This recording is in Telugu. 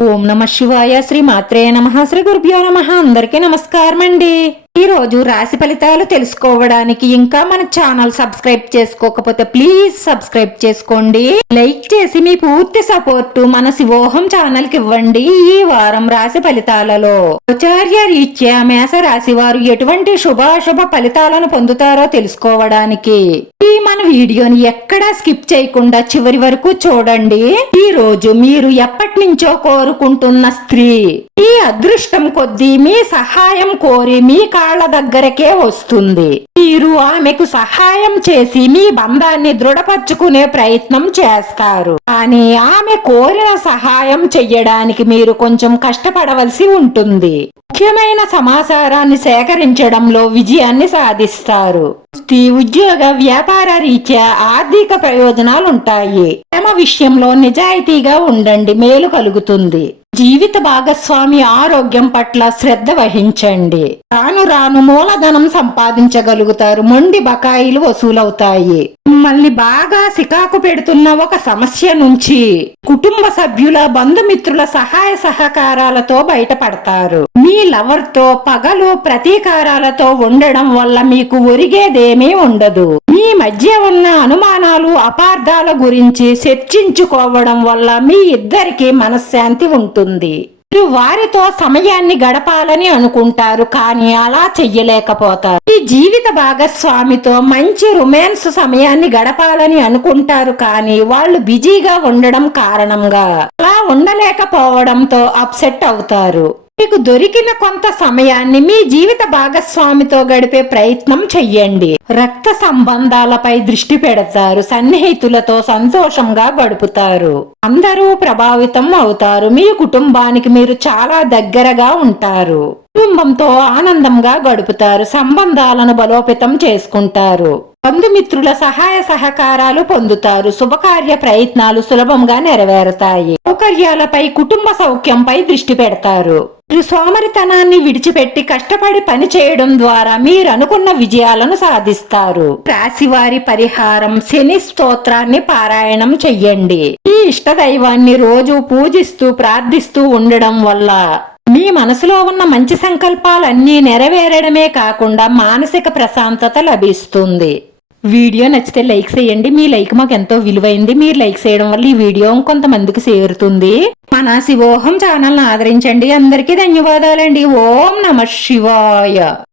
ఓం నమ శివాయ. శ్రీ మాత్రే నమః. శ్రీ గురుభ్యో నమః. అందరికీ నమస్కారం అండి. ఈ రోజు రాశి ఫలితాలు తెలుసుకోవడానికి ఇంకా మన ఛానల్ సబ్స్క్రైబ్ చేసుకోకపోతే ప్లీజ్ సబ్స్క్రైబ్ చేసుకోండి. లైక్ చేసి మీ పూర్తి సపోర్టు మన శివోహం ఛానల్ కి ఇవ్వండి. ఈ వారం రాశి ఫలితాలలో ఆచార్య రీత్యా మేష రాశి వారు ఎటువంటి శుభాశుభ ఫలితాలను పొందుతారో తెలుసుకోవడానికి ఈ మన వీడియోని ఎక్కడా స్కిప్ చేయకుండా చివరి వరకు చూడండి. ఈ రోజు మీరు ఎప్పటి నుంచో కోరుకుంటున్న స్త్రీ మీ అదృష్టం కొద్దీ మీ సహాయం కోరి మీ కాళ్ళ దగ్గరకే వస్తుంది. మీరు ఆమెకు సహాయం చేసి మీ బంధాన్ని దృఢపరుచుకునే ప్రయత్నం చేస్తారు. కానీ ఆమె కోరిన సహాయం చెయ్యడానికి మీరు కొంచెం కష్టపడవలసి ఉంటుంది. ముఖ్యమైన సమాచారాన్ని సేకరించడంలో విజయాన్ని సాధిస్తారు. ఉద్యోగ వ్యాపార రీత్యా ఆర్థిక ప్రయోజనాలుంటాయి. ప్రేమ విషయంలో నిజాయితీగా ఉండండి, మేలు కలుగుతుంది. జీవిత భాగస్వామి ఆరోగ్యం పట్ల శ్రద్ధ వహించండి. రాను రాను మూలధనం సంపాదించగలుగుతారు. మొండి బకాయిలు వసూలవుతాయి. మిమ్మల్ని బాగా సికాకు పెడుతున్న ఒక సమస్య నుంచి కుటుంబ సభ్యుల బంధుమిత్రుల సహాయ సహకారాలతో బయటపడతారు. మీ లవర్ తో పగలు ప్రతీకారాలతో ఉండడం వల్ల మీకు ఒరిగేదేమీ ఉండదు. మీ మధ్య ఉన్న అనుమానాలు అపార్థాల గురించి చర్చించుకోవడం వల్ల మీ ఇద్దరికి మనశ్శాంతి ఉంటుంది. మీరు వారితో సమయాన్ని గడపాలని అనుకుంటారు, కానీ అలా చెయ్యలేకపోతారు. మీ జీవిత భాగస్వామితో మంచి రొమాన్స్ సమయాన్ని గడపాలని అనుకుంటారు, కానీ వాళ్ళు బిజీగా ఉండడం కారణంగా అలా ఉండలేకపోవడంతో అప్సెట్ అవుతారు. మీకు దొరికిన కొంత సమయాన్ని మీ జీవిత భాగస్వామితో గడిపే ప్రయత్నం చెయ్యండి. రక్త సంబంధాలపై దృష్టి పెడతారు. సన్నిహితులతో సంతోషంగా గడుపుతారు. అందరూ ప్రభావితం అవుతారు. మీ కుటుంబానికి మీరు చాలా దగ్గరగా ఉంటారు. కుటుంబంతో ఆనందంగా గడుపుతారు. సంబంధాలను బలోపేతం చేసుకుంటారు. బంధుమిత్రుల సహాయ సహకారాలు పొందుతారు. శుభకార్య ప్రయత్నాలు సులభంగా నెరవేరుతాయి. సౌకర్యాలపై కుటుంబ సౌఖ్యంపై దృష్టి పెడతారు. మీరు సోమరితనాన్ని విడిచిపెట్టి కష్టపడి పని చేయడం ద్వారా మీరు అనుకున్న విజయాలను సాధిస్తారు. రాశివారి పరిహారం: శని స్తోత్రాన్ని పారాయణం చెయ్యండి. ఈ ఇష్ట దైవాన్ని రోజు పూజిస్తూ ప్రార్థిస్తూ ఉండడం వల్ల మీ మనసులో ఉన్న మంచి సంకల్పాలన్నీ నెరవేరడమే కాకుండా మానసిక ప్రశాంతత లభిస్తుంది. వీడియో నచ్చితే లైక్ చేయండి. మీ లైక్ మాకు ఎంతో విలువైంది. మీరు లైక్ చేయడం వల్ల ఈ వీడియో కొంతమందికి చేరుతుంది. మన శివోహం ఛానల్ని ఆదరించండి. అందరికీ ధన్యవాదాలండి. ఓం నమః శివాయ.